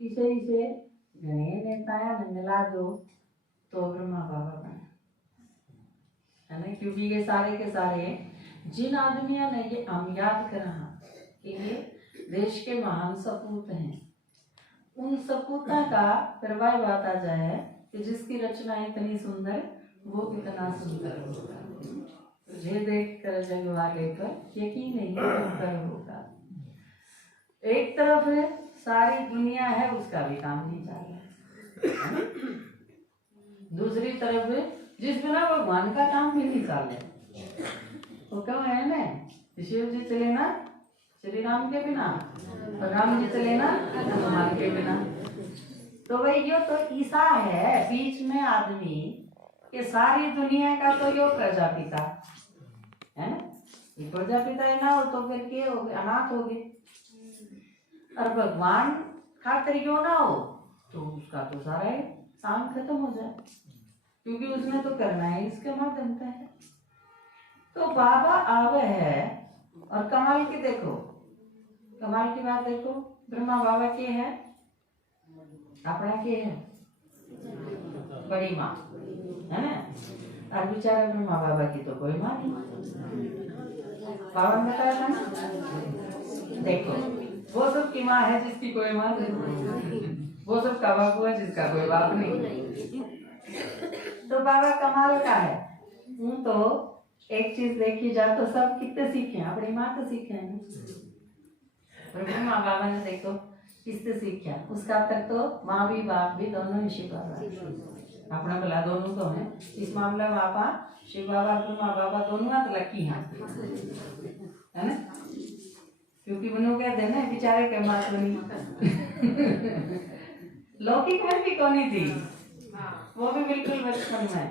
इसे गणे नेताया ने मिला दो तो ब्रह्मा बाबा बने, है ना। क्योंकि ये सारे के सारे जिन आदमियों ने ये हम याद करा कि ये देश के महान सपूत हैं, उन सपूता का प्रवाह बात आ जाए कि जिसकी रचना इतनी सुंदर वो कितना सुंदर होगा। तुझे देख कर जग वाले पर यकीन नहीं कर होगा। एक तरफ सारी दुनिया है उसका भी काम नहीं चल रहा, दूसरी तरफ जिस बिना भगवान का काम भी नहीं चल रहा, वो क्यों है ना, शिव जी चले ना श्री राम के बिना, और राम जी चले ना हनुमान के बिना। तो भाई यो तो ईसा है बीच में आदमी कि सारी दुनिया का तो यो प्रजापिता है ना। ये प्रजापिता है ना, और तो फिर के हो गए, अनाथ हो गए। और भगवान खातिर यो ना हो तो उसका तो सारा काम खत्म हो जाए, क्योंकि उसने तो करना है इसके माध्यम से है। तो बाबा आवे है और कमाल की देखो, कमाल की बात देखो, ब्रह्मा बाबा के है, अपना के है बड़ी माँ, है ना। और बेचारे ब्रह्मा बाबा की तो कोई माँ नहीं, बाबा ने बताया था ना, देखो वो सब की माँ है जिसकी कोई माँ नहीं, वो सब का बाप हुआ जिसका कोई बाप नहीं। तो बाबा कमाल का है। तो एक चीज देखी जाए तो सब कितने सीखे, अपनी माँ तो सीखे हैं, ब्रह्मा बाबा ने देखो किससे सीखा, उसका तक तो माँ भी बाप भी दोनों ही शिव बाबा, अपना भला दोनों तो हैं इस मामले में, बाबा शिव बाबा ब्रह्मा बाबा दोनों हाथ लकी हैं, है ना। क्योंकि मनु कहते हैं ना बेचारे के मात बनी लौकिक में भी कौनी थी, वो भी बिल्कुल बचपन में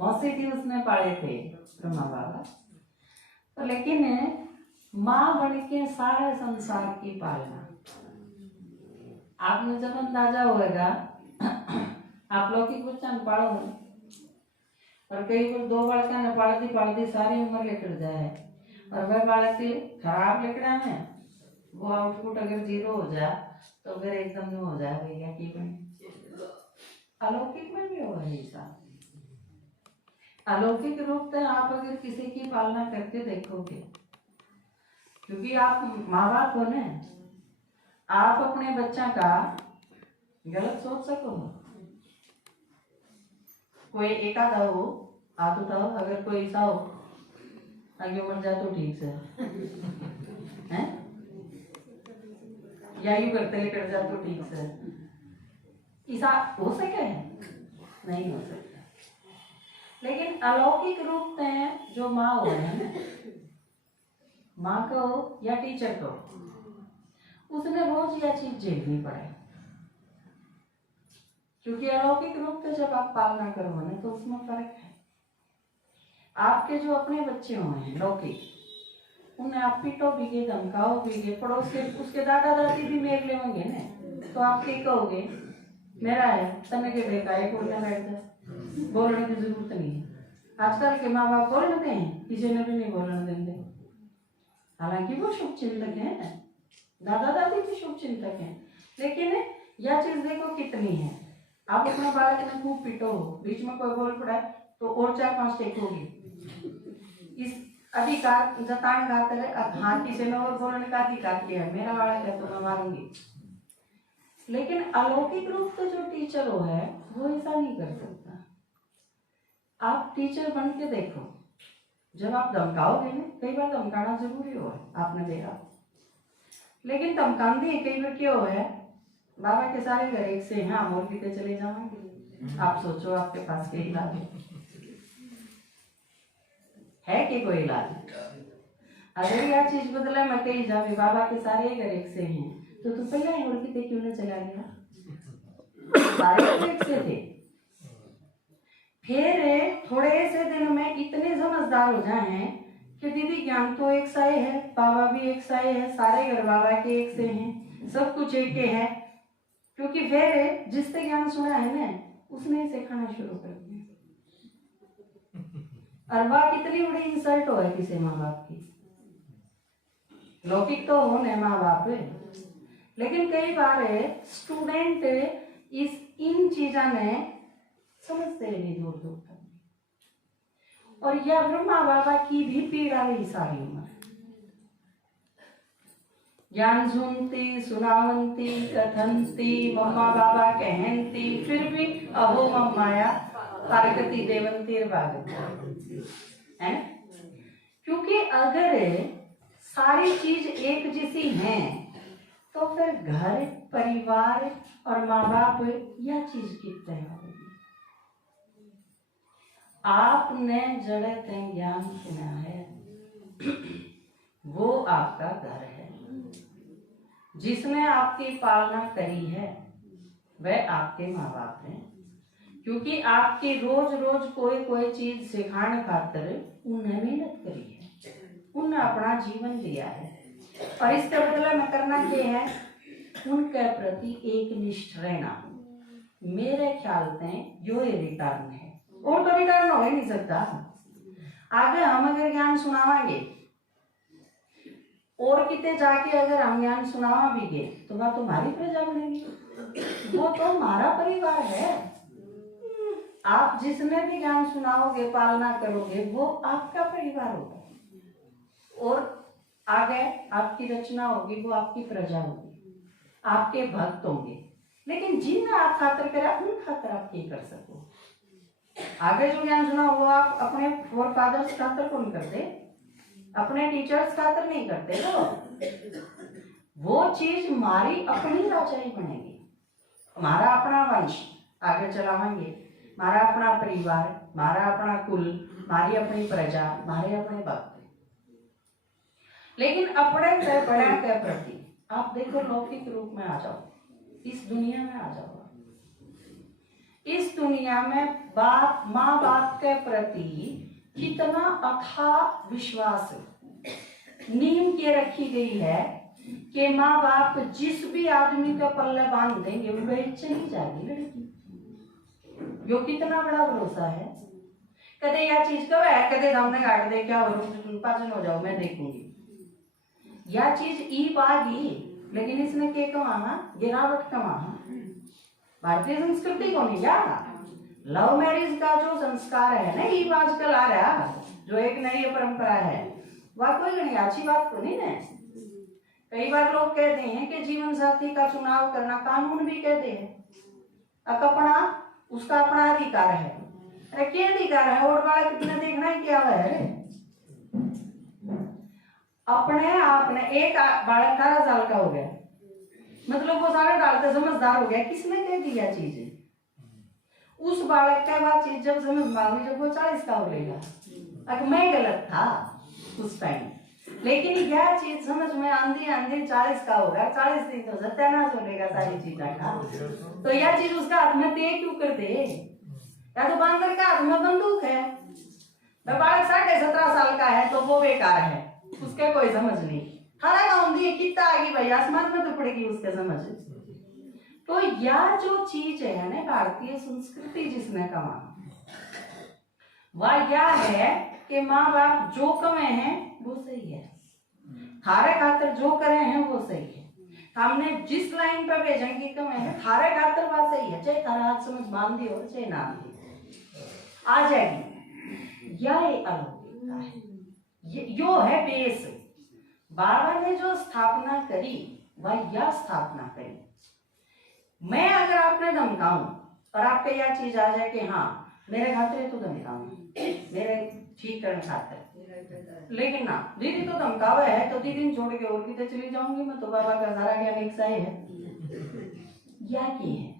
मौसी थी, उसने पाले थे ब्रह्मा बाबा। तो लेकिन माँ बन के सारे संसार की पालना, आपने जब अंदाजा होगा आप लौकिक बच्चा ने पालो, और कई बार दो बालका ने पालती सारी उम्र लेकर जाए, और वह बालक खराब लेकड़ा में वो आउटपुट अगर 0 हो जाए तो फिर एकदम हो जाए भैया की बने। अलौकिक में भी होगा ऐसा, अलौकिक रूप से आप अगर किसी की पालना करके देखोगे, क्योंकि आप माँ बाप हो ना, आप अपने बच्चा का गलत सोच सको, कोई एक आधा हो आप बताओ, अगर कोई ऐसा हो आगे मर जाए तो ठीक से हैं, या यूं करते लेकर जाए तो ठीक से, ऐसा हो सके नहीं हो सकता। लेकिन अलौकिक रूप में जो माँ हो है, माँ को या टीचर को, उसने रोज यह चीज झेलनी पड़े, क्योंकि अलौकिक रूप से जब आप पालना करो ना तो उसमें फर्क है। आपके जो अपने बच्चे होंगे लौकिक, उन्हें आप पीटो भी गए, धमकाओ भी गए, पड़ोस के उसके दादा दादी भी मेरे ले होंगे ना, तो आप क्या कहोगे, मेरा है तने के बेटा है, बोलने बैठ जाए, बोलने की जरूरत नहीं है। आजकल के माँ बाप बोल लेते हैं, किसी ने भी नहीं बोलने देंगे, हालांकि वो शुभ चिंतक है, दादा दादी भी शुभ चिंतक है, लेकिन यह चीज देखो कितनी है। आप अपने बालक में खूब पीटो, बीच में कोई बोल पड़ा तो और 4-5 टेकोगे, इस अधिकार जताने का है, अब हाँ किसी ने और बोलने का अधिकार किया है, मेरा बालक है तो मैं मारूंगी। लेकिन अलौकिक रूप से जो टीचर हो है वो ऐसा नहीं कर सकता। आप टीचर बन के देखो, जब आप धमकाओगे ना, कई बार धमकाना जरूरी हो है, आपने देखा, लेकिन धमकान दी कई बार क्यों है, बाबा के सारे घर एक से हैं, हम और कितने चले जाएंगे, आप सोचो आपके पास के इलाज है कि कोई इलाज, अगर यह चीज बदला मैं कही जावे बाबा के सारे घर एक से हैं, तो तू पहले ही और कितने क्यों न चला गया, सारे एक से थे। फिर थोड़े से दिन में इतने समझदार हो जाए कि दीदी ज्ञान तो एक सा है, बाबा भी एक सा है, सारे घर बाबा के एक से हैं, सब कुछ एक के है, क्योंकि फिर जिससे ज्ञान सुना है ना उसने इसे खाना शुरू कर दिया। और वह कितनी बड़ी इंसल्ट हो है किसी माँ बाप की, लौकिक तो हो न माँ बाप, लेकिन कई बार स्टूडेंट इन चीजा ने समझते नहीं दूर दूर तक। और यह ब्रह्मा बाबा की भी पीड़ा रही सारी उम्र। ज्ञान सुनती, सुनावंती, कथनती, मम्मा बाबा कहनती, फिर भी अहो मम्माया तारकती देवंती भागती है। क्योंकि अगर सारी चीज एक जैसी हैं तो फिर घर, परिवार और माँ बाप यह चीज कितने होगी। आपने जड़े ते ज्ञान सुना है, वो आपका घर है। जिसने आपकी पालना करी है वह आपके माँ बाप हैं। क्योंकि आपकी रोज रोज कोई कोई चीज सिखाने खातिर उन्हें मेहनत करी है, उन्हें अपना जीवन दिया है। और इसके बदले में करना क्या है, उनके प्रति एक निष्ठ रहना। मेरे ख्याल से यो ये रिटर्न है, और तो रिटर्न हो ही नहीं सकता। आगे हम अगर ज्ञान सुनावांगे और कितने जाके अगर हम ज्ञान सुनावा भी गए तो वह तुम्हारी प्रजा बनेगी, वो तो हमारा परिवार है। आप जिसने भी ज्ञान सुनाओगे, पालना करोगे, वो आपका परिवार होगा। और आगे आपकी रचना होगी, वो आपकी प्रजा होगी, आपके भक्त होंगे। लेकिन जिन आप खातर करे उन खातर आप क्या कर सको। आगे जो ज्ञान सुना वो आप अपने फोर फादर्स खातर कौन करते, अपने टीचर्स खातर नहीं करते। तो वो चीज हमारी अपनी राजाई बनेगी, हमारा अपना वंश आगे चलाएंगे, हमारा अपना परिवार, हमारा अपना कुल, हमारी अपनी प्रजा, हमारे अपने भक्त। लेकिन अपने से बड़े के प्रति आप देखो, लौकिक रूप में आ जाओ, इस दुनिया में आ जाओ। इस दुनिया में बाप, माँ बाप के प्रति कितना अथाह विश्वास नीम के रखी गई है कि माँ बाप जिस भी आदमी का पल्ले बांध देंगे वो चली जाएगी लड़की। यो कितना बड़ा भरोसा है। कदे यह चीज कब है, कदे हमने काट दे क्या पाचन हो जाओ मैं देखूंगी, यह चीज ई बागी। लेकिन इसने के कमाना, गिरावट कमाना। भारतीय संस्कृति को नहीं जा, लव मैरिज का जो संस्कार है ना, ये आजकल आ रहा, जो एक नई परंपरा है, वह कोई नहीं अच्छी बात तो नहीं है। कई बार लोग कहते हैं कि जीवन साथी का चुनाव करना, कानून भी कहते हैं अपना, उसका अपना अधिकार है। अरे क्या अधिकार है, और वाला कितने देखना ही क्या है। अपने आप ने एक बालक 18 साल का हो गया, मतलब वो सारे डालते समझदार हो गया, किसने कह दिया चीज। उस बालक का वह चीज जब समझ मांगी, जब वो 40 का हो लेगा। अगर मैं गलत था उस टाइम, लेकिन यह चीज समझ में आंधी 40 का होगा, 40 दिन तो सत्यानाश हो लेगा सारी चीजा का। तो यह चीज उसका हाथ में दे क्यों कर दे, या तो बांदर का हाथ में बंदूक है। बालक 17.5 साल का है तो वो बेकार है, उसके कोई समझ नहीं। थारा गाँव दी कितना आगे भाई, आसमान में तो पड़ेगी उसके समझ। तो यह जो चीज है ना, भारतीय संस्कृति जिसने कमा, वह यह है कि माँ बाप जो कमे हैं वो सही है, थारे खातर जो करे हैं वो सही है। हमने जिस लाइन पे भेजन की कमे है, थारे खातर वह सही है, चाहे थारा हाथ समझ बांध दी और चाहे ना दी, आ जाएगी। यह अलौकिकता है, यो है बेस। बाबा ने जो स्थापना करी वह यह स्थापना करी। मैं अगर आपने धमकाऊं और आपके यह चीज आ जाए कि हाँ मेरे खातिर तो धमकाऊं, मेरे ठीक करने खातिर, लेकिन ना दीदी तो धमकावा है तो दीदी छोड़ के और कितने चली जाऊंगी मैं, तो बाबा का सारा ज्ञान एक सा ही है। या की है,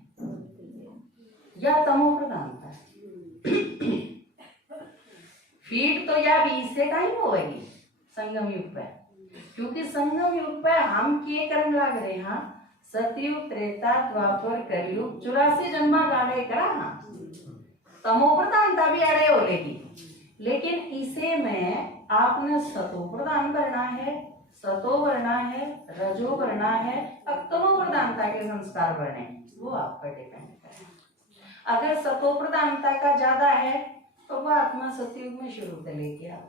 या तमो प्रधानता है। फीट तो या 20 से टाइम होगी संगम युग पे, क्योंकि संगम युग पे हम किए करने लग रहे हैं, सतयुग, त्रेता, द्वापर, कलयुग, 84 जन्मा गाड़े करा ना, तमो प्रधानता भी अड़े हो लेगी। लेकिन इसे में आपने सतो प्रधान करना है, सतो करना है, रजो करना है, अब तमो प्रधानता के संस्कार बने, वो आप पर डिपेंड करें। अगर सतो प्रधानता का ज्यादा है तो वह आत्मा सतयुग में शुरू से लेके आओ,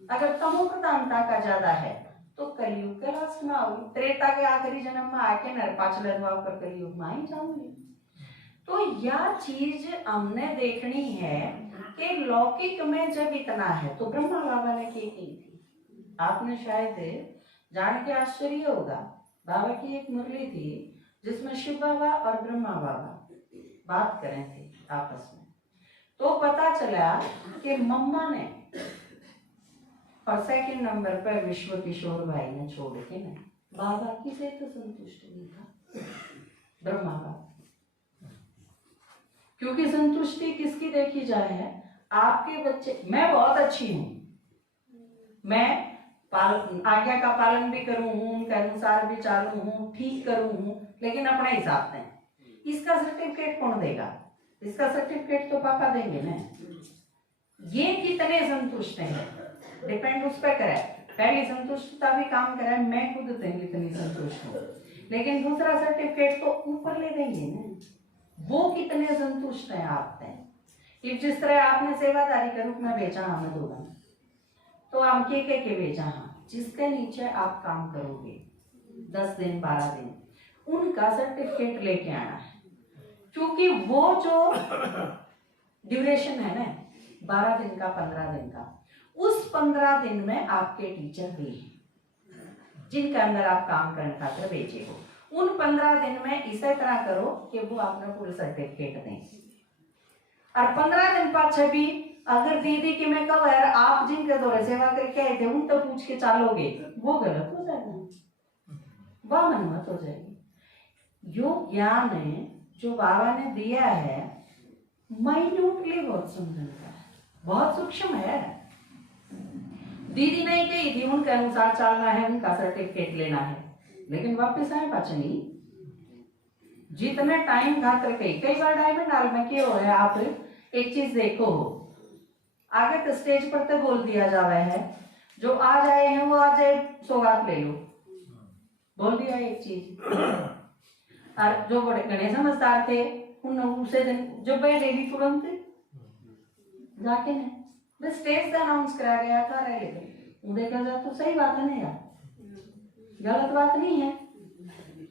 अगर तमो प्रधानता का ज्यादा है तो कलयुग के लास्ट में आओगी, त्रेता के आखिरी जन्म में आके नर पांचवें द्वार पर कलयुग में ही जाऊंगी। तो यह चीज हमने देखनी है कि लौकिक में जब इतना है तो ब्रह्मा बाबा ने क्या की थी। आपने शायद जान के आश्चर्य होगा, बाबा की एक मुरली थी जिसमें शिव बाबा और ब्रह्मा बाबा बात कर रहे थे आपस में। तो पता चला कि मम्मा ने और सेकंड नंबर पर विश्व किशोर भाई ने छोड़ के ना बाबा किसे तो संतुष्ट नहीं था, ब्रह्मा बाबा। क्योंकि संतुष्टि किसकी देखी जाए है, आपके बच्चे, मैं बहुत अच्छी हूं, मैं आज्ञा का पालन भी करूं हूं, उनके अनुसार भी चालू हूं, ठीक करूं हूं, लेकिन अपने हिसाब से। इसका सर्टिफिकेट कौन देगा? इसका सर्टिफिकेट तो पापा देंगे ना। ये कितने संतुष्ट हैं डिपेंड उस पर करे। पहली संतुष्टता भी काम करे, मैं खुद कितनी संतुष्ट हूँ, लेकिन दूसरा सर्टिफिकेट तो ऊपर ले देंगे ना, वो कितने संतुष्ट हैं आपसे। कि जिस तरह आपने सेवादारी के रूप में बेचा हमें दोनों, तो हम के बेचा हाँ, जिसके नीचे आप काम करोगे 10 दिन 12 दिन, उनका सर्टिफिकेट लेके आना है। क्योंकि वो जो ड्यूरेशन है ना 12 दिन का 15 दिन का, उस 15 दिन में आपके टीचर भी हैं जिनके अंदर आप काम करने खातिर बेचे हो। उन 15 दिन में इसी तरह करो कि वो आपने फुल सर्टिफिकेट दें। और 15 दिन पाछे भी अगर दीदी की मैं कहूँ यार आप जिनके दौरे सेवा करके आए थे उन तो पूछ के चालोगे, वो गलत हो जाएगा, वह मनमत हो जाएगी। यो ज्ञान है जो बाबा ने दिया है माइन्यूटली बहुत समझने का है, बहुत सूक्ष्म है। दीदी नहीं कही थी उनके अनुसार चलना है, उनका सर्टिफिकेट लेना है, लेकिन वापस आए पाचनी जितने टाइम खातर कई बार डायमंड हाल में क्या हो है, आप एक चीज देखो, आगे तो स्टेज पर तो बोल दिया जावा है जो आज आए हैं वो आज सौगात ले लो, बोल दिया एक चीज। और जो बड़े गणेश समझदार थे उन उसे दिन जब भाई डेली तुरंत जाके ने स्टेज का अनाउंस कराया गया था रहे, लेकिन देखा जाए तो सही बात है ना यार, गलत बात नहीं है,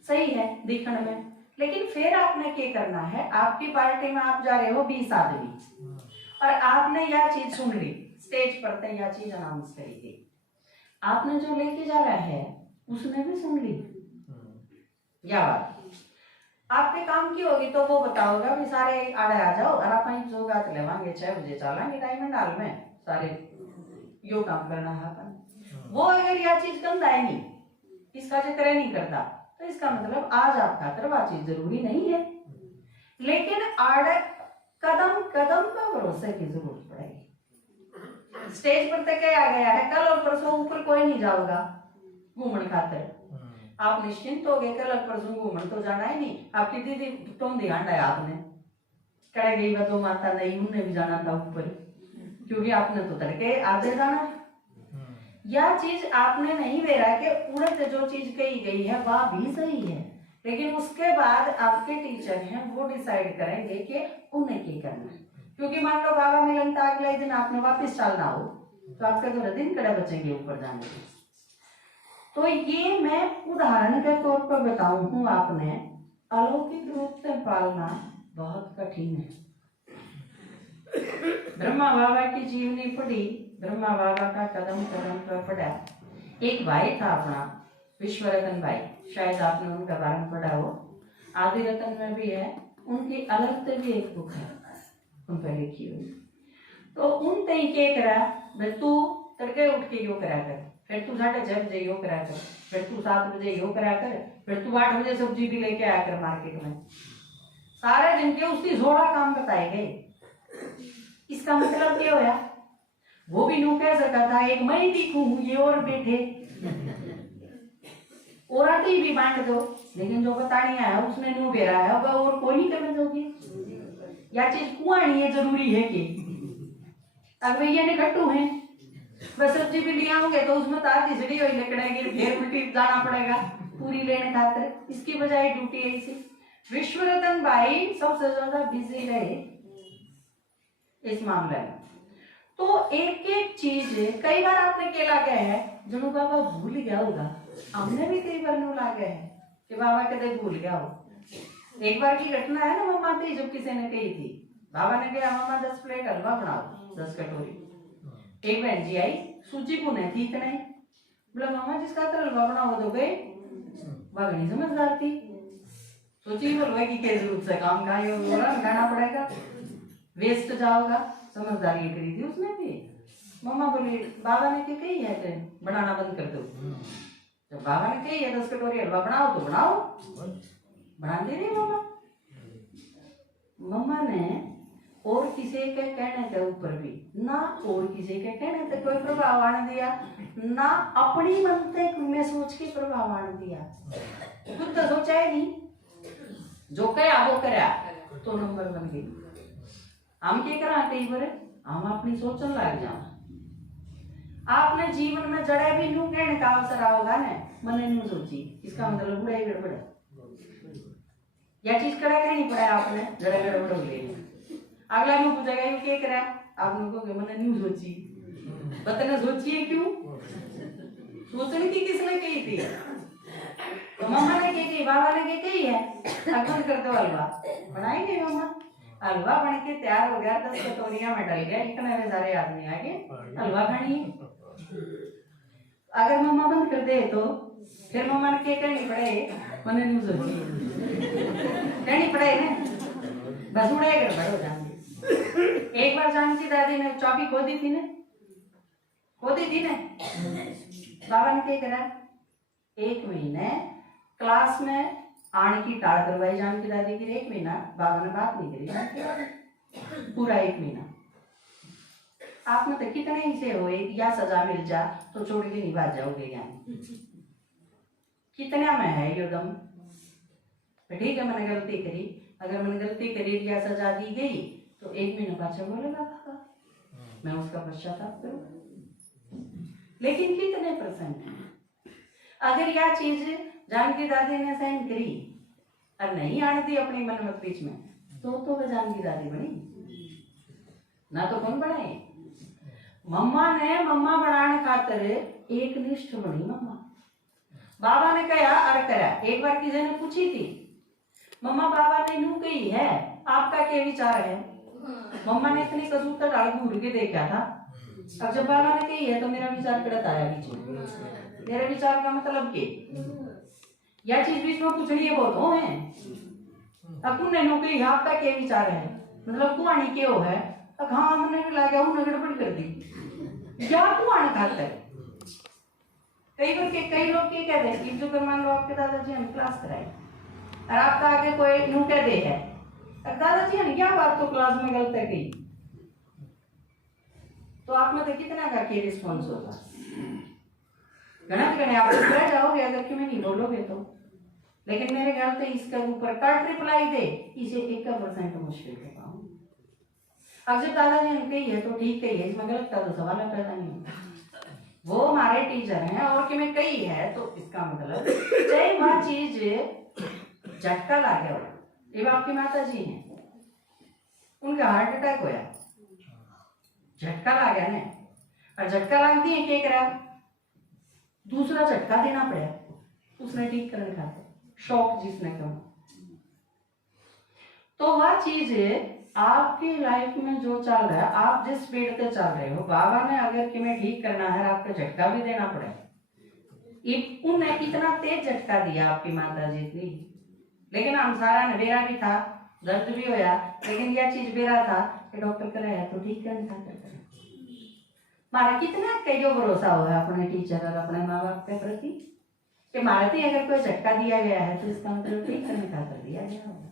सही है दिखने में। लेकिन फिर आपने क्या करना है, आपकी पार्टी में आप जा रहे हो 20 आदमी और आपने यह चीज सुन ली, स्टेज पर तो यह चीज अनाउंस करी गई, आपने जो लेके जा रहा है उसने भी सुन ली या बात आपके काम की होगी, तो वो बताओगा भी सारे आड़े आ जाओ और आप सौगात लेवांगे 6 बजे चलेंगे डायमंड हॉल में, सारे यो काम करना है अपन। वो अगर यह चीज करता है नहीं, इसका जिक्र नहीं करता, तो इसका मतलब आज आपका तरवा चीज जरूरी नहीं है, लेकिन आड़े कदम कदम पर भरोसे की जरूरत पड़ेगी। स्टेज पर तक आ गया है, कल और परसों ऊपर कोई नहीं जाओगा घूमने खातिर, आप निश्चिंत हो गए, कल और परसों घूमने तो जाना ही नहीं। आपकी दीदी तुम ध्यान है आपने करे गई वो माता नहीं, उन्हें भी जाना था ऊपर, क्योंकि आपने तो तड़के आगे जाना है। यह चीज आपने नहीं बेरा कि उड़द जो चीज कही गई है वह भी सही है, लेकिन उसके बाद आपके टीचर हैं वो डिसाइड करेंगे कि उन्हें क्या करना है। क्योंकि मान लो बाबा मिलन था अगले दिन आपने वापस चलना हो तो आपके 2 दिन कड़े बचेंगे ऊपर जाने के। तो ये मैं उदाहरण के तौर पर बताऊं हूं, आपने अलौकिक रूप से पालना बहुत कठिन है। ब्रह्मा बाबा की जीवनी पढ़ी, ब्रह्मा बाबा का कदम कदम पर पढ़ा। एक भाई था अपना विश्व रतन भाई, शायद आपने उनका बारे में पढ़ा हो, आदि रतन में भी है, उनकी अलग से भी एक बुक है उन पर लिखी हुई। तो उन तई के करा भाई तू तड़के उठ के यो करा कर, फिर तू 6:30 बजे यो करा कर, फिर तू 7 बजे यो करा कर, फिर तू 8 बजे सब्जी भी लेके आया कर मार्केट में। सारे दिन के उसकी जोड़ा काम बताए गए। इसका मतलब क्या होया, वो भी नू कह सका था एक मैं दिखूं ये और बैठे और आती भी बांट दो, लेकिन जो बतानी है उसने नू बेरा है अब और कोई नहीं करने दोगे। या चीज कुआनी है जरूरी है कि अब भैया ने खट्टू है बस सब्जी भी ले आओगे तो उसमें तार खिचड़ी हुई लकड़ेगी, फिर उल्टी जाना पड़ेगा पूरी लेने खातिर, इसकी बजाय ड्यूटी है इसी। विश्व रतन भाई सबसे ज्यादा बिजी रहे इस मामले में। तो एक एक चीज कई बार आपने केला गया है जनो बाबा भूल गया होगा, हमने भी कई बार ला गए हैं कि बाबा कदे भूल गया हो। एक बार की घटना है ना मम्मा थी, जब किसी ने कही थी, बाबा ने कहा मम्मा 10 प्लेट हलवा बनाओ, 10 कटोरी। एक बहन जी आई, सूजी पुने थी इतने, बोला मामा जिसका तो हलवा बनाओ तो गए। बागनी समझदार थी, सोची हलवा की क्या जरूरत से काम खाना पड़ेगा, वेस्ट जाओगा, समझदारी करी थी उसने भी। मम्मा बोली बाबा ने क्या कही है कि बनाना बंद कर दो, जब बाबा ने कही है 10 कटोरी हलवा बनाओ तो बनाओ, बना दे रही मम्मा। मम्मा ने और किसी के कहने के ऊपर भी ना, और किसी के कहने से कोई प्रभाव आने दिया ना, अपनी मन में सोच के प्रभाव आने दिया, खुद तो सोचा ही नहीं, जो कहा वो करा तो नंबर बन गई। हम क्या करा कई बार हम अपनी सोचने लग जाओ, आपने जीवन में जड़े भी नू कहने का अवसर आओगा ना, मैंने नू सोची, इसका मतलब बुरा ही गड़बड़ है, यह चीज कड़ा नहीं पड़ा आपने, जड़ा गड़बड़ हो गई। अगला नू पूछेगा यू क्या करा, आपने कहोगे मैंने न्यू सोची, बताना सोची है क्यों, सोचने की किसने कही थी, तो मम्मा ने क्या कही, बाबा ने क्या कही है, अगल कर दो हलवा, बनाएंगे मम्मा। हलवा बन के तैयार हो गया, 10 कटोरियां में डल गया, इतने सारे आदमी आगे हलवा खानी। अगर मम्मा बंद कर दे तो फिर मम्मा ने क्या कहनी पड़े, मैंने न्यू सोची कहनी पड़े ना, बस उड़े गड़बड़ हो जाएंगे। एक बार जानकी दादी ने चाबी खो दी थी ना, बाबा ने क्या करा, 1 महीने क्लास में आने की टाल करवाई जानकी दादी की, 1 महीना बाबा ने बात नहीं करी जानकी दादी, पूरा 1 महीना। आपने तो कितने ही से हो, या सजा मिल जा तो छोड़ के नहीं भाग जाओगे, यानी कितना में है ये दम। ठीक है मैंने गलती करी, अगर मैंने गलती करी या सजा दी गई तो 1 महीने पाछा बोलेगा बाबा, मैं उसका पश्चाताप करूं। लेकिन कितने परसेंट है, अगर यह चीज जानकी दादी ने सहन करी और नहीं आने दी अपनी मन मत बीच में, तो वह जानकी दादी बनी ना, तो कौन बनाए। मम्मा ने मम्मा बनाने खातिर एक निष्ठ बनी मम्मा। बाबा ने कहा अरे करा, एक बार किसी ने पूछी थी मम्मा बाबा ने यूं कही है, आपका क्या विचार है। मम्मा ने इतनी कसूर डाल घूर के देखा था, अब जब बाबा ने कही है तो मेरा विचार गलत आया बीच में। मेरे विचार का मतलब के यह चीज बीच में पूछनी है बहुत हो है, अब तुमने नौकरी आपका क्या विचार है, मतलब कुआनी के हो है, अब हाँ हमने भी लगा उन्होंने गड़बड़ कर दी या कुआनी खाता है। कई बार के कई लोग क्या कहते हैं कि जो मान लो आपके दादाजी हम क्लास कराए और आपका आगे कोई यूं कह दे है, दादाजी हम क्या बात तो क्लास में गलत है गई, तो आप में तो कितना का क्या रिस्पॉन्स होगा, गणित करने आप रह जाओगे अगर कि मैं नहीं बोलोगे तो। लेकिन मेरे ख्याल से इसके ऊपर कट रिप्लाई दे, इसे 1% मुश्किल के पाऊं। अब जब दादाजी ने कही है तो ठीक कही है, इसमें गलत का तो सवाल पैदा नहीं होता, वो हमारे टीचर हैं और कि मैं कही है तो इसका मतलब चाहे वह चीज झटका ला गया हो। ये आपकी माता जी हैं, उनका हार्ट अटैक होया, झटका ला गया ना, और झटका लगती है क्या करा, दूसरा झटका देना पड़ा उसने ठीक करने खाते, शॉक जिसने कहा। तो वह चीज आपकी लाइफ में जो चल रहा है, आप जिस स्पीड से चल रहे हो, बाबा ने अगर कि मैं ठीक करना है आपको झटका भी देना पड़े, उन्हें इतना तेज झटका दिया आपकी माता जी ने, लेकिन हम सारा नवेरा भी था, दर्द भी होया, लेकिन यह चीज बेरा था कि डॉक्टर कराया तो ठीक करने था। हमारा कितना कईयों भरोसा हुआ अपने टीचर और अपने माँ बाप के प्रति कि हमारे अगर कोई झटका दिया गया है तो इसका मतलब ठीक करने का कर दिया गया होगा।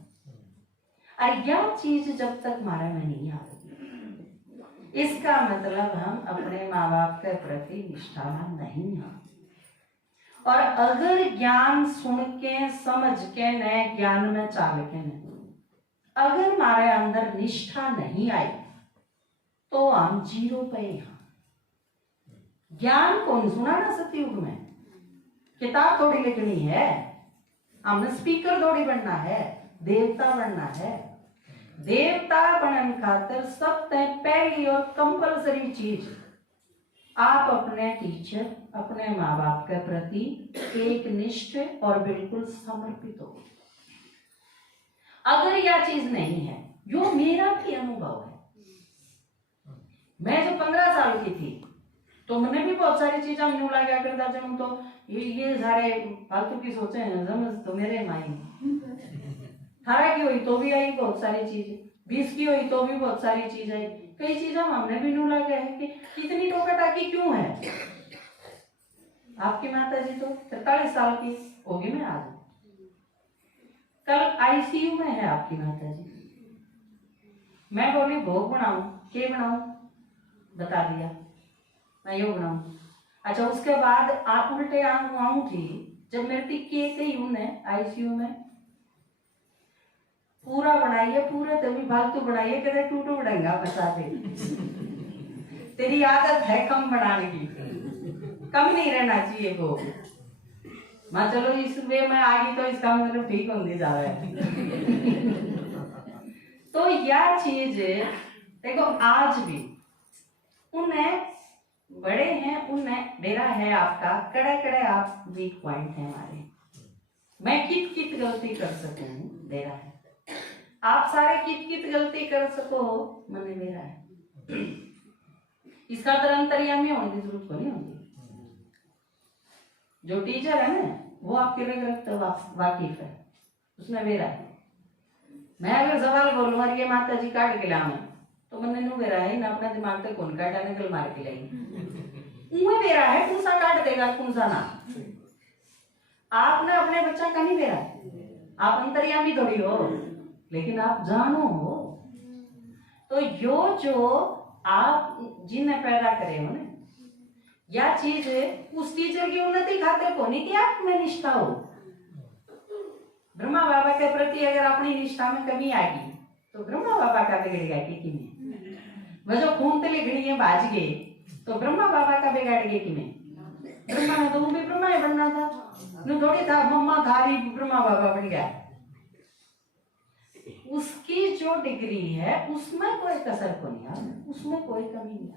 और यह चीज जब तक हमारे में नहीं आती, इसका मतलब हम अपने माँ बाप के प्रति निष्ठावान नहीं हैं। और अगर ज्ञान सुन के समझ के नए ज्ञान में चाल के नहीं, अगर हमारे अंदर निष्ठा नहीं आई तो हम 0 पे हैं। ज्ञान कौन सुना ना सतयुग में, किताब थोड़ी लिखनी है, हमने स्पीकर थोड़ी बनना है, देवता बनना है। देवता बनन खातर सबसे पहली और कंपलसरी चीज, आप अपने टीचर, अपने माँ बाप के प्रति एक निष्ठ और बिल्कुल समर्पित हो। अगर यह चीज नहीं है, जो मेरा भी अनुभव है, मैं जो 15 साल की थी तो मैंने भी बहुत सारी चीजें न्यू लगा करता था। तो ये सारे फालतू की सोचे हैं, समझ तो मेरे माई 18 की हुई तो भी आई बहुत सारी चीजें, 20 की हुई तो भी बहुत सारी चीज आई। कई चीजें हमने भी न्यू लगा है कि कितनी टोका टाकी क्यों है। आपकी माता जी तो 43 साल की होगी मैं आज, कल आईसीयू में है आपकी माता जी। मैं बोली भोग बनाऊं, के बनाऊं, बता दिया मैं यो बनाऊं। अच्छा, उसके बाद आप उल्टे आऊं थी जब मेरे टिक्की ही उन्हें आईसीयू में पूरा बनाइए, पूरे तभी फालतू बनाइए, कहते टूटू बढ़ेगा बता दे। तेरी आदत है कम बनाने की, कम नहीं रहना चाहिए वो। मैं चलो इस वे में आ गई तो इसका मतलब ठीक होने जा रहा है। तो यह चीज देखो आज भी उन्हें बड़े हैं, उन्हें मेरा है आपका, कड़े कड़े आप वीक पॉइंट है हमारे। मैं कित कित गलती कर सकूं मेरा है, आप सारे कित कित गलती कर सको मैंने मेरा है। इसका तर अंतर्यामी होने की जरूरत को नहीं होती। जो टीचर है ना वो आपके रग रक्त वाकिफ है, उसमें मेरा है। मैं अगर सवाल बोलूं और ये माता जी काट के लाऊं तो मैंने नु मेरा है ना, अपना दिमाग तक कौन काटा निकल मार के लाई उन्हें मेरा है, कौन सा काट देगा कौन सा ना। आपने अपने बच्चा का नहीं मेरा, आप अंतर्यामी थोड़ी हो, लेकिन आप जानो हो। तो यो जो आप जिन्हें पैदा करे हो ना, यह चीज उस टीचर की उन्नति खातिर को नहीं कि आप में निष्ठा हो। ब्रह्मा बाबा के प्रति अगर अपनी निष्ठा में कमी आएगी तो ब्रह्मा बाबा का बिगड़ेगा कि में वह जो खून तले घड़ियां बाज गए तो ब्रह्मा बाबा का बिगाड़ेगा कि में। ब्रह्मा ने तो वो भी ब्रह्मा ही बनना था, न थोड़ी था मम्मा थारी ब्रह्मा बाबा बन गया। उसकी जो डिग्री है उसमें कोई कसर को नहीं आ, उसमें कोई कमी नहीं आ।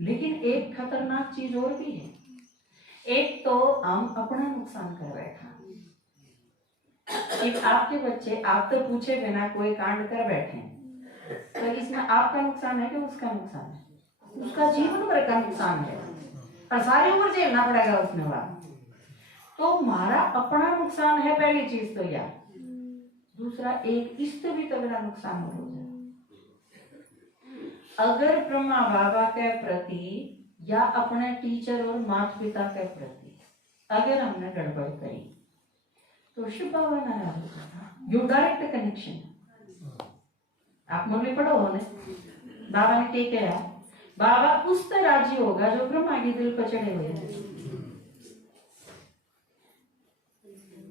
लेकिन एक खतरनाक चीज और भी है, एक तो हम अपना नुकसान कर बैठा। कि आपके बच्चे आप तो पूछे बिना कोई कांड कर बैठे तो इसमें आपका नुकसान है कि उसका नुकसान है? उसका जीवन भर का नुकसान है और सारी उम्र झेलना पड़ेगा उसमें बाद। तो हमारा अपना नुकसान है पहली चीज तो यार, दूसरा एक इससे भी तगड़ा नुकसान हो जाए अगर ब्रह्मा बाबा के प्रति या अपने टीचर और माता पिता के प्रति अगर हमने गड़बड़ करी तो शिव बाबा नाराज होगा। You direct connection. आप मुरली पढ़ो ने बाबा ने क्या किया, बाबा उस पर राजी होगा जो ब्रह्मा के दिल पर चढ़े हुए हैं।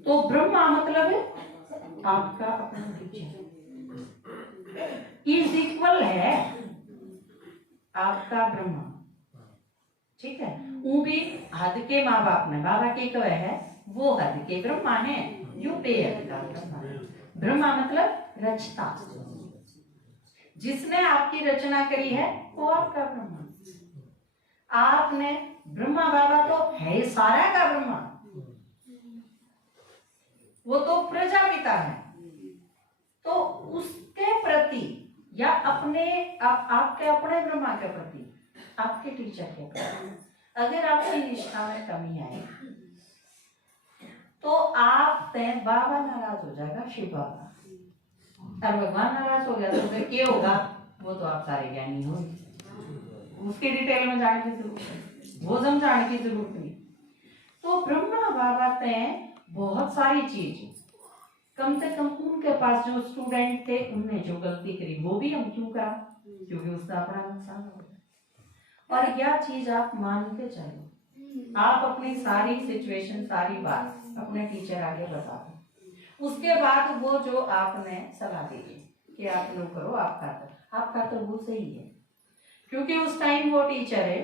तो ब्रह्मा मतलब है आपका अपना टीचर इज इक्वल है आपका ब्रह्मा, ठीक है। वो भी हद के माँ बाप ने बाबा के कहे है वो हद के ब्रह्मा है, यू पे ब्रह्मा मतलब रचता, जिसने आपकी रचना करी है वो आपका ब्रह्मा। आपने ब्रह्मा बाबा तो है सारा का ब्रह्मा, वो तो प्रजापिता है। तो उसके प्रति या अपने आपके अपने ब्रह्मा के प्रति आपके टीचर के प्रति अगर आपकी निष्ठा में कमी आए तो आप तय बाबा नाराज हो जाएगा, शिव बाबा। और भगवान नाराज हो गया तो फिर क्या होगा वो तो आप सारे ज्ञानी हो, उसके डिटेल में जानने की जरूरत है, वो समझाने की जरूरत नहीं। तो ब्रह्मा बाबा तय बहुत सारी चीज कम से कम उनके पास जो स्टूडेंट थे उनने जो गलती करी वो भी हम क्यों करा, क्योंकि उसका अपना नुकसान हो गया। और यह चीज आप मान के चलो, आप अपनी सारी सिचुएशन सारी बात अपने टीचर आगे बता दो। उसके बाद वो जो आपने सलाह दी कि आप लोग करो आपका तो वो सही है, क्योंकि उस टाइम वो टीचर है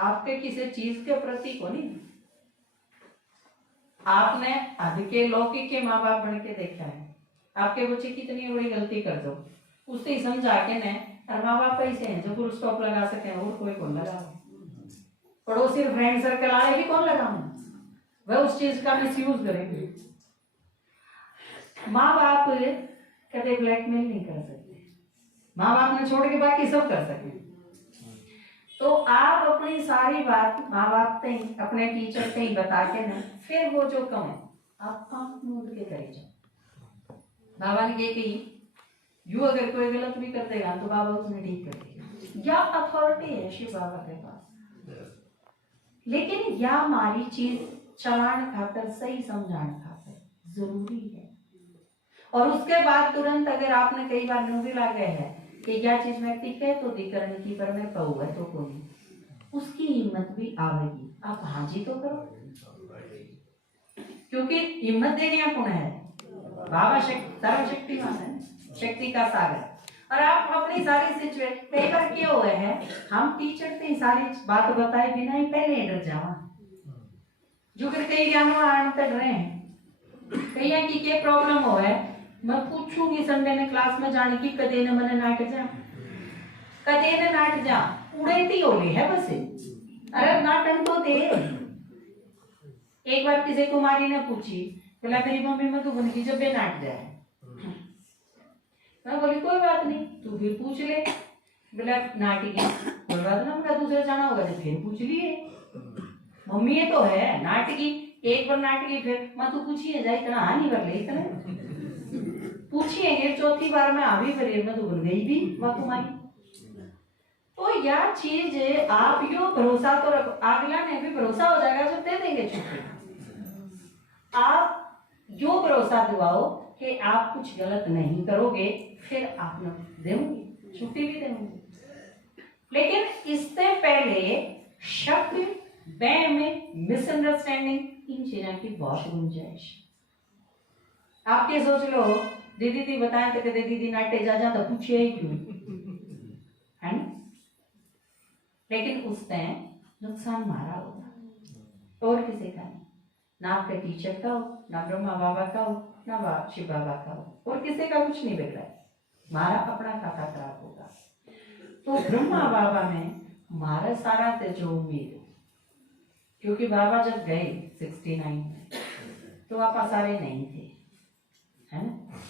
आपके किसी चीज के प्रति को नहीं। आपने आदि के लौकिक के माँ बाप बन के देखा है, आपके बच्चे कितनी बड़ी गलती कर दो उससे ही समझा के ने और माँ बाप ऐसे हैं जो फुल स्टॉप लगा सके और कोई कौन लगा, पड़ोसी फ्रेंड सर्कल वाले भी कौन लगाऊं, वह उस चीज का मिसयूज करेंगे। माँ बाप कभी ब्लैकमेल नहीं कर सकते, माँ बाप ने छोड़ के बाकी सब कर सके। तो आप अपनी सारी बात माँ बाप ते अपने टीचर ते ही बता के ना, फिर वो जो कम है आप आंख मूंद के करे जाओ। बाबा ने ये कही यू अगर कोई गलत भी कर देगा तो बाबा उसने ठीक कर देगा, या अथॉरिटी है शिव बाबा के पास। लेकिन या हमारी चीज चलान खातर सही समझाने खातर जरूरी है। और उसके बाद तुरंत अगर आपने कई बार नूरी ला गए है कि क्या चीज में ठीक है तो दिकरण की पर में पऊ है तो कोई उसकी हिम्मत भी आवेगी, आप हाँ जी तो करो, क्योंकि हिम्मत देने कौन है, बाबा सर्वशक्तिमान है, शक्ति का सागर। और आप अपनी सारी सिचुएशन कई बार क्या हुए हैं, हम टीचर से सारी बात बताए बिना ही पहले डर जावा, जो फिर कई ज्ञान तक रहे हैं कई की क्या प्रॉब्लम हो है। मैं पूछूंगी संडे ने क्लास में जाने की कदे ने मने नाट जा, कदे ने नाट जा उड़ेती होली है बस, अरे नाटन तो दे। एक बार किसी कुमारी ने पूछी, बोला तेरी मम्मी में तो बन की जब बे नाट जाए, मैं बोली कोई बात नहीं तू फिर पूछ ले, बोला नाटी की कोई बात ना, मैं दूसरा जाना होगा तो फिर पूछ लिए, मम्मी ये तो है नाटकी, एक बार नाटकी फिर मैं तू पूछिए जाए इतना हानि कर ले, इतना पूछिए चौथी बार में आ भी फिर मैं तो बन गई भी वह तुम्हारी। तो यह चीज आप यो भरोसा तो रखो, अगला ने भी भरोसा हो जाएगा जो दे देंगे छुट्टी। आप यो भरोसा दिवाओ कि आप कुछ गलत नहीं करोगे, फिर आप देंगे छुट्टी भी देंगे। लेकिन इससे पहले शक, वहम, मिसअंडरस्टैंडिंग, इन चीजों की बहुत गुंजाइश। आप क्या सोच लो दीदी दी बताए तो कहते दीदी नाटे जा तो पूछे ही क्यों, है ना? लेकिन उससे नुकसान हमारा होगा और किसी का नहीं, ना आपके टीचर का हो, ना ब्रह्मा बाबा का हो, ना शिव बाबा का हो, और किसी का कुछ नहीं बिगड़ा है, हमारा अपना खाता खराब होगा। तो ब्रह्मा बाबा में हमारा सारा जो उम्मीद, क्योंकि बाबा जब गए 69 में तो आप सारे नहीं थे, है ना?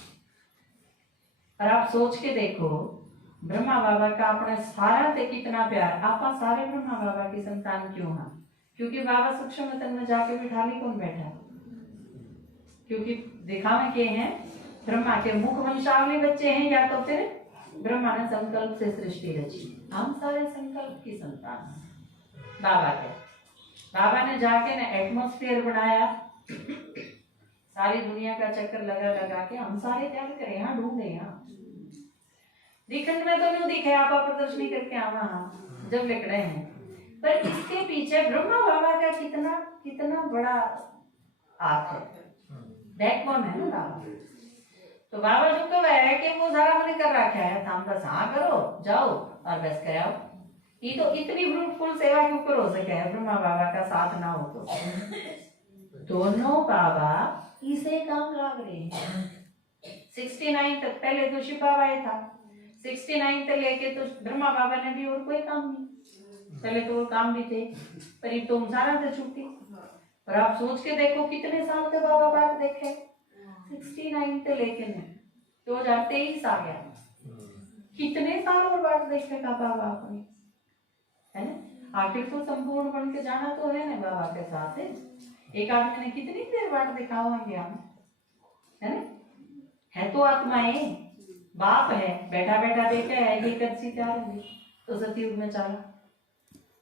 और आप सोच के देखो ब्रह्मा बाबा का अपने सारा से कितना प्यार, आप सारे ब्रह्मा बाबा की संतान क्यों हैं? क्योंकि बाबा सूक्ष्म तन में जाके बिठा ली कौन बैठा, क्योंकि दिखावे के हैं ब्रह्मा के मुख वंशावली बच्चे हैं, या तो फिर ब्रह्मा ने संकल्प से सृष्टि रची, हम सारे संकल्प की संतान हैं बाबा के। बाबा ने जाके ना एटमॉस्फेयर बनाया, सारी दुनिया का चक्कर लगा लगा के हम सारे क्या करें यहाँ ढूंढे, यहाँ दिखंड में तो नहीं दिखे, आप प्रदर्शनी करके आवा जब लिख रहे हैं, पर इसके पीछे ब्रह्मा बाबा का कितना कितना बड़ा हाथ है, बैकबोन है ना बाबा। तो बाबा जो कब है कि वो सारा मैंने कर रखा है, हम बस हाँ करो जाओ और बस कराओ। ये तो इतनी फ्रूटफुल सेवा के ऊपर हो सके है, ब्रह्मा बाबा का साथ ना हो तो दोनों बाबा इसे काम लाग रहे हैं। 69 तक पहले तो शिव बाबा ही था, 69 तक लेके तो ब्रह्मा बाबा ने भी और कोई काम नहीं, पहले तो और काम भी थे पर ये तो सारा से छुट्टी। और आप सोच के देखो कितने साल तक बाबा बात देखे, 69 तक लेके 2023 आ गया, कितने साल और बात देखेगा बाबा अपने, है ना? आखिर तो संपूर्ण बन के जाना तो है ना बाबा के साथ है। एक आदमी ने कितनी देर बात दिखाओगे हम, है ना? है तो आत्माएं, बाप है बैठा बैठा देखा है ये कच्ची तैयार होगी तो सतयुग में चला,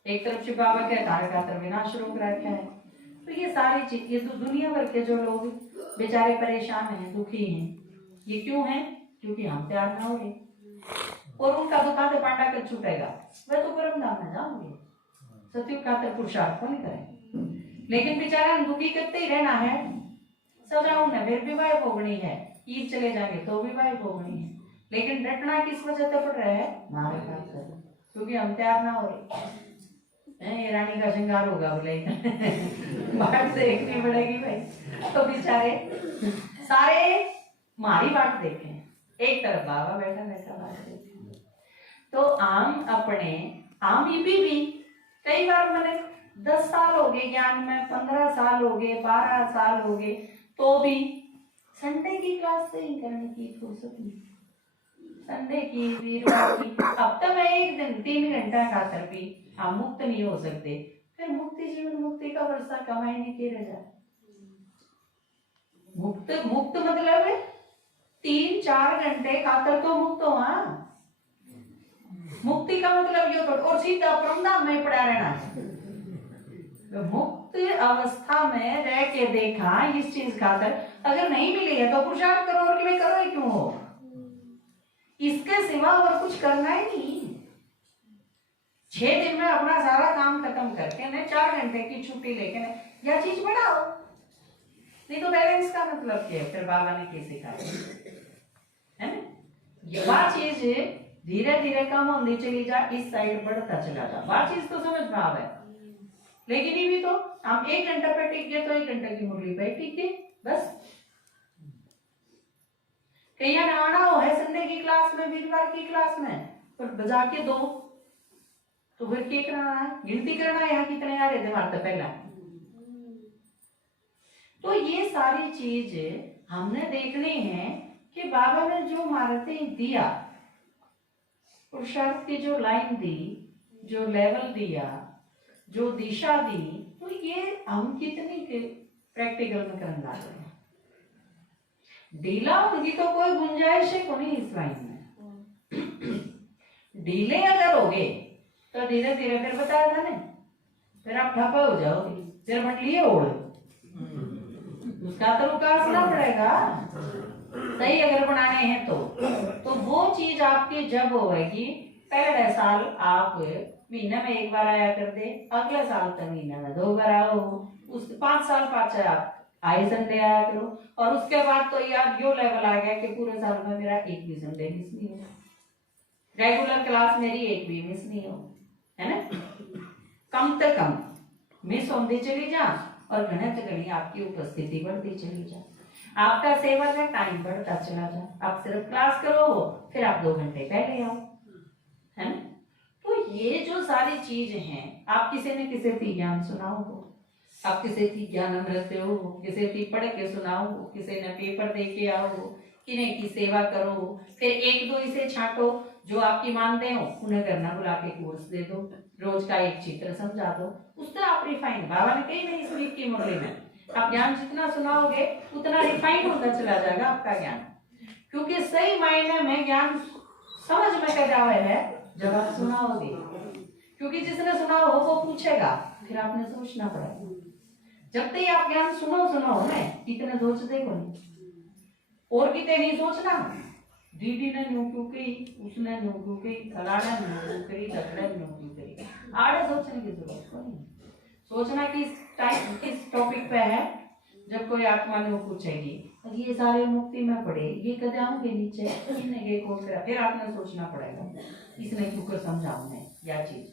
एक तरफ से बाबा के तारकातर विनाश रोक रखा है। तो ये सारी चीज, ये तो दुनिया भर के जो लोग बेचारे परेशान हैं, दुखी हैं, ये क्यों हैं? क्योंकि हम तैयार ना हो रहे, और उनका दुखा से पांडा कर छूटेगा, वह तो परम धाम में जाओगे, सतयुग का पुरुषार्थ नहीं करें। लेकिन बेचारा दुखी करते ही रहना है, सजाऊ ने फिर भी वाय भोगनी है, ईद चले जाएंगे तो भी वाय भोगनी है, लेकिन डटना किस वजह से पड़ रहा है? हमारे साथ, क्योंकि हम तैयार ना हो रहे। ये रानी का श्रृंगार होगा बोले बाट देखनी पड़ेगी भाई, तो बेचारे सारे मारी बाट देखे, एक तरफ बाबा बैठा बैठा बात करते। तो आम भी कई बार मैंने 10 साल हो गए ज्ञान में, 15 साल हो गए, 12 साल हो गए, तो भी संडे की क्लास से ही करने की फुर्सत नहीं। संडे की, वीरवार की, हफ्ते में एक दिन 3 घंटा खातर भी हम मुक्त नहीं हो सकते। फिर मुक्ति जीवन मुक्ति का वर्षा कमाने के रह जाए। मुक्त मुक्त मतलब 3-4 घंटे खातर तो मुक्त हो। हाँ, मुक्ति का मतलब ये और सीधा परमधाम में पड़ा रहना है। तो मुक्त अवस्था में रह के देखा इस चीज खातर, अगर नहीं मिली है तो पुरुषार्थ करो, और के लिए करो ही क्यों हो। इसके सिवा और कुछ करना ही नहीं। 6 दिन में अपना सारा काम खत्म करके न 4 घंटे की छुट्टी लेके न यह चीज बढ़ाओ। नहीं तो बैलेंस का मतलब क्या है? फिर बाबा ने क्या सिखाया है ना, वह चीज धीरे धीरे कम होती चली जा, इस साइड बढ़ता चला जा। वह चीज तो समझ में आवे, लेकिन ये भी तो हम 1 घंटा पे टिक गए तो 1 घंटे की मुरली पे टिक गए बस। कहीं आना हो है संडे की क्लास में, वीरवार की क्लास में, पर बजा के दो तो फिर क्या करना है? गिनती करना है यहाँ कितने आ रहे थे हमारे पहला। तो ये सारी चीज हमने देखनी है कि बाबा ने जो मारते दिया, पुरुषार्थ की जो लाइन दी, जो लेवल दिया, जो दिशा दी, तो ये हम कितनी प्रैक्टिकल में करने लगे हैं। ढीला होगी तो कोई गुंजाइश है को नहीं इस लाइन में। ढीले अगर होगे तो धीरे धीरे फिर बताया था ना, फिर आप ठप्पा हो जाओगे, फिर मंडलिए ओढ़ उसका तो रुकावना पड़ेगा। सही अगर बनाने हैं तो वो चीज आपकी जब होगी, पहले साल आप महीने में 1 बार आया कर दे, अगले साल तक महीने में 2 बार आओ, उस 5 साल पाछे आप आए संडे आया करो। और उसके बाद तो यार यो लेवल आ गया कि पूरे साल में मेरा एक भी संडे मिस नहीं हो, रेगुलर क्लास मेरी एक भी मिस नहीं हो, है ना। कम से कम मिस होती चली जा और घने से घनी आपकी उपस्थिति बढ़ती चली जा, आपका सेवा का टाइम बढ़ता चला जा। आप सिर्फ क्लास करो, फिर आप 2 घंटे पहले आओ, है ना। तो ये जो सारी चीज हैं, आप किसी ने किसी की ज्ञान सुनाओ हो, आप किसी की ज्ञान अमृत हो, किसी की पढ़ के सुनाओ हो, किसी ने पेपर दे के आओ हो, किन्हीं की सेवा करो, फिर 1-2 इसे छांटो जो आपकी मानते हो, उन्हें करना बुला के कोर्स दे दो, रोज का एक चित्र समझा दो, उससे आप रिफाइन। बाबा ने कही नहीं इस वीक की मुरली में, आप ज्ञान जितना सुनाओगे उतना रिफाइन होता चला जाएगा आपका ज्ञान, क्योंकि सही मायने में ज्ञान समझ में क्या जावे है जब आप सुनाओगे। क्योंकि जिसने सुना हो वो पूछेगा, फिर आपने सोचना पड़ेगा। जब तक आप ज्ञान सुनो ना, इतने सोच देखो नहीं, और कितने नहीं सोचना। दीदी ने न्यू क्यों कही, उसने न्यू क्यों कही, फलाना न्यू क्यों कही, दखड़ा न्यू क्यों कही, आड़े सोचने की जरूरत नहीं। सोचना किस टॉपिक पे है। जब कोई आत्मा ने वो पूछेगी ये सारे मुक्ति में पड़े, ये कदम के नीचे इसने ये कौन करा, फिर आपने सोचना पड़ेगा इसने क्यों कर समझाऊ मैं या चीज,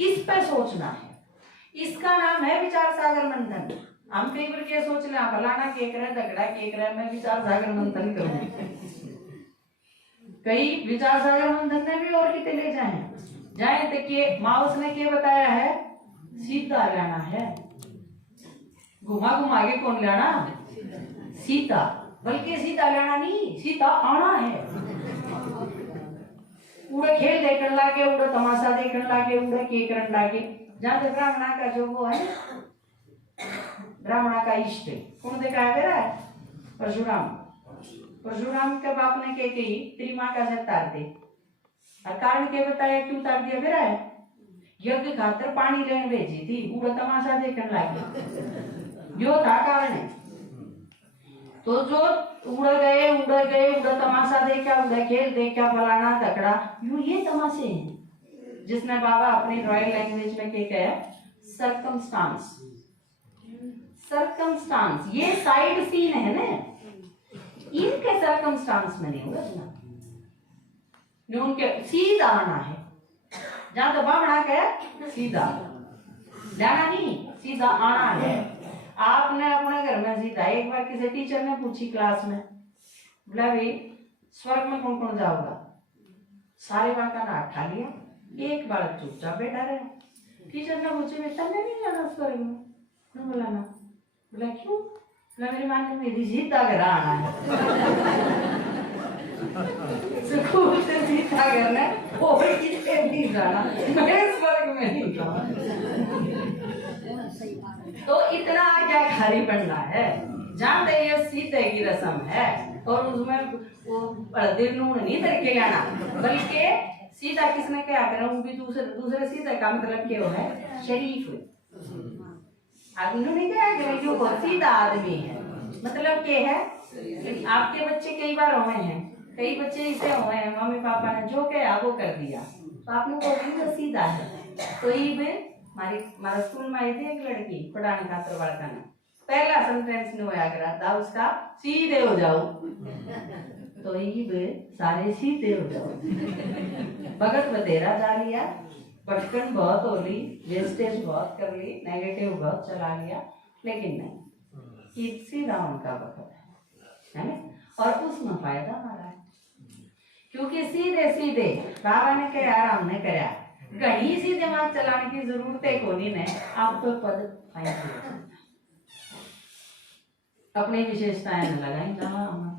इस पे सोचना है। इसका नाम है विचार सागर मंथन। हम कई बार क्या सोच ले, फलाना के करे, दगड़ा के करे, मैं विचार सागर मंथन करूंगी। कई विचार सागर मंथन ने भी और कितने ले जाए तो माउस ने क्या बताया है, सीधा लेना है, घुमा घुमा के कौन लेना, सीधा। बल्कि सीधा लेना नहीं, सीधा आना है। उड़े खेल देखने लागे, उड़े तमाशा देखने लागे, उड़े के करने लागे। जहाँ से ब्राह्मणा का जो वो है, ब्राह्मणा का इष्ट कौन दिखाया गया है, परशुराम। परशुराम के बाप ने क्या कही, तेरी माँ का सर तार दे, और कारण क्या बताया क्यों तार दिया गया है, यज्ञ खातर पानी लेने भेजी थी, उड़ा तमाशा देखने लगे, यो था कारण है। तो जो उड़ गए उड़ा तमाशा देखा, उड़ा खेल देखा, फलाना दकड़ा, यूं ये तमाशे हैं जिसने बाबा अपनी रॉयल लैंग्वेज में क्या कहा, सर्कमस्टांस। सर्कमस्टांस ये साइड सीन है ना, इनके सर्कमस्टांस में नहीं होगा, उनके सीधा आना है। जहां तो बामणा के सीधा जाना नहीं, सीधा आना है। आपने अपने घर में सीधा, एक बार किसी टीचर ने पूछी क्लास में, बोला भाई स्वर्ग में कौन कौन जाओगा? सारे बार का नाम खा लिया, एक बार चुपचाप बैठा रहे। टीचर ने पूछे बेटा मैं नहीं जाना स्वर्ग में। मैं बोला ना। बोला क्यों? बोला मेरी माँ ने मेरी जीत आकर आना है। स्कूल से जीत आकर ना और किसे नहीं जाना, मैं स्वर्ग में नहीं जाना। तो इतना क्या खाली पढ़ना है? जानते ये सीते की रस्म है और उसमें वो पर्दे नून नहीं तड़के लाना, बल्कि सीधा किसने क्या करा वो भी दूसरे सीधा का मतलब क्या है? शरीफ आदमी ने क्या करा जो बहुत सीधा आदमी है, मतलब क्या है? आपके बच्चे कई बार हुए हैं, कई बच्चे ऐसे हुए हैं मम्मी पापा ने जो कहा वो कर दिया, तो आपने वो सीधा है। तो ये हमारे स्कूल में आई थी एक लड़की पढ़ाने खातर बड़का ने पहला सेंटेंस ने होया करा था उसका सीधे हो जाओ, तो ये सारे सीधे हो जाओ। भगत बतेरा जा लिया, भटकन बहुत हो ली, वेस्टेज बहुत कर ली, नेगेटिव बहुत चला लिया, लेकिन नहीं सीधा उनका वक्त है ना, और उसमें फायदा हमारा है क्योंकि सीधे सीधे बाबा ने कहा यार हमने करा घड़ी सी दिमाग चलाने की जरूरत है कोनी ने आपको पद फायदा अपनी विशेषताएं न लगाई ना।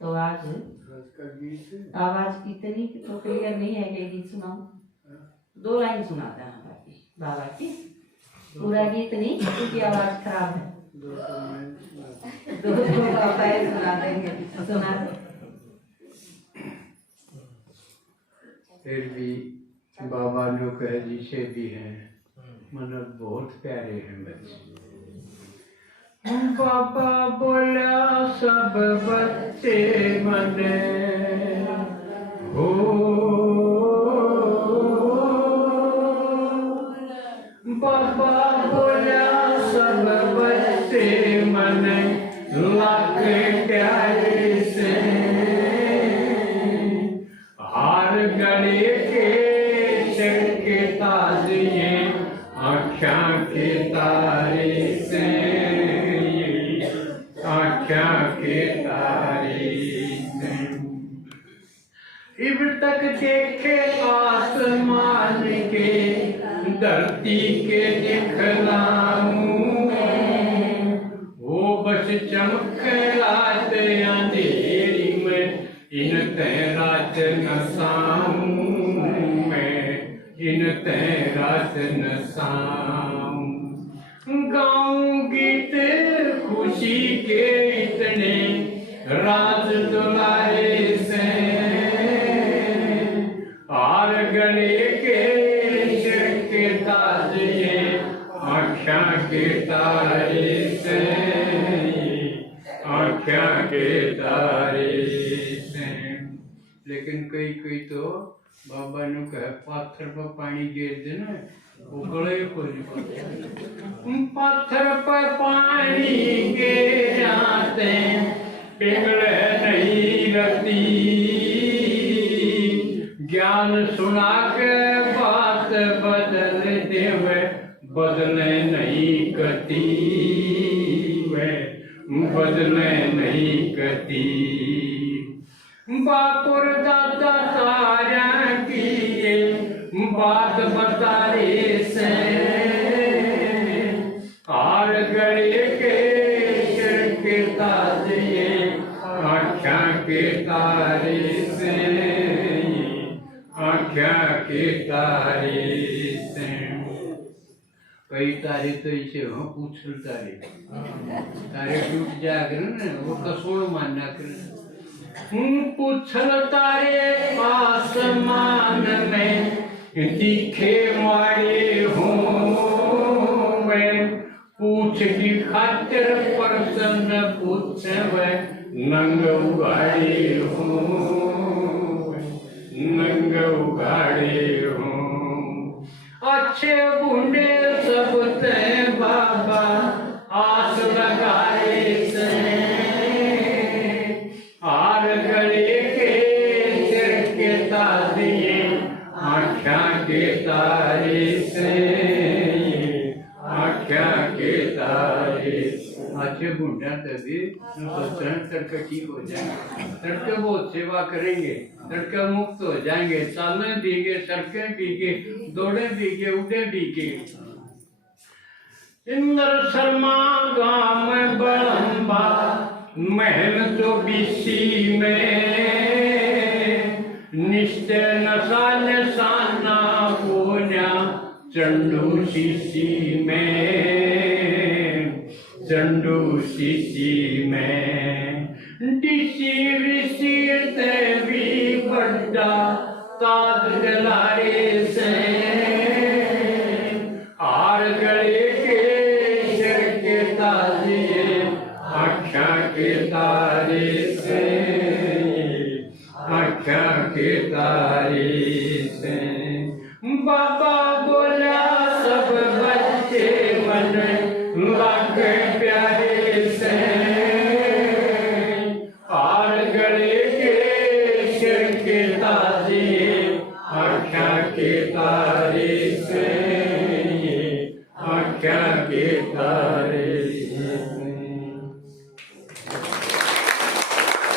तो आज आवाज इतनी तो क्लियर नहीं है कि गीत सुनाऊं, 2 लाइन सुनाते हैं बाबा की, पूरा गीत नहीं क्योंकि आवाज खराब है, 2 लाइन सुना देंगे। सुना फिर भी बाबा लोग जिसे भी हैं मन बहुत प्यारे हैं बच्चे। बाबा बोला सब बच्चे मने हो, बाबा बोला सब बच्चे मने लाख प्यारे से, हार गले के सिर के ताजिए आँखा के तारे से, आँखा के तारे से। इब तक देखे आसमान के धरती के दिखलाऊं, वो बस चमकलाते अंधेरी में इन तैरात नसाऊं मैं, इन तैरात नसाऊं। गाऊं गीत खुशी के इतने राज दुलारे से, हार गले के सिर के ताज ये आँखा के तारे से, आँखा के तारे से। लेकिन कई तो बाबा ने कहा पत्थर पर पानी गिर देना वो गले को नहीं, पत्थर पर पानी गिर जाते पिघले नहीं रती, ज्ञान सुना के बात बदल देवे बदले नहीं कती, वे बदले नहीं कती। बापुर दादा तारा की बात बताए से, हार गले के सिर के ताज ये आँखा के तारे से, आँखा के तारे से। कई तारे तो इसे हो पूछल तारे, तारे टूट जाकर ना वो कसोड़ मानना कर, पूछल तारे आसमान में दिखे मारे हों, पूछ की खातिर प्रसन्न पूछे वे नंग उगाड़े हों, नंग उगाड़े हों। अच्छे बूढ़े सब ते बाबा आस लगाए से, हार गले के सिर के ताजिए आँखा के तारे से, आँखा के तारे। अच्छे बूढ़े ढूंढा तभी सोच रहे हैं तड़का ठीक हो जाएंगे, तड़के बहुत सेवा करेंगे, तड़का मुक्त हो जाएंगे, चाले भीगे, सड़कें भीगे, दौड़े भीगे, उड़े भीगे। इंद्र शर्मा गांव में बड़म्बा महल तो बीसी में निश्चय नशा निशाना पूजा चंडू शीशी में, चंडू शीशी में डिसी ऋषि देवी बड्डा ताज गलारे से हार गले के सिर के ताजिए आख्या के तारे से, आख्या के तारे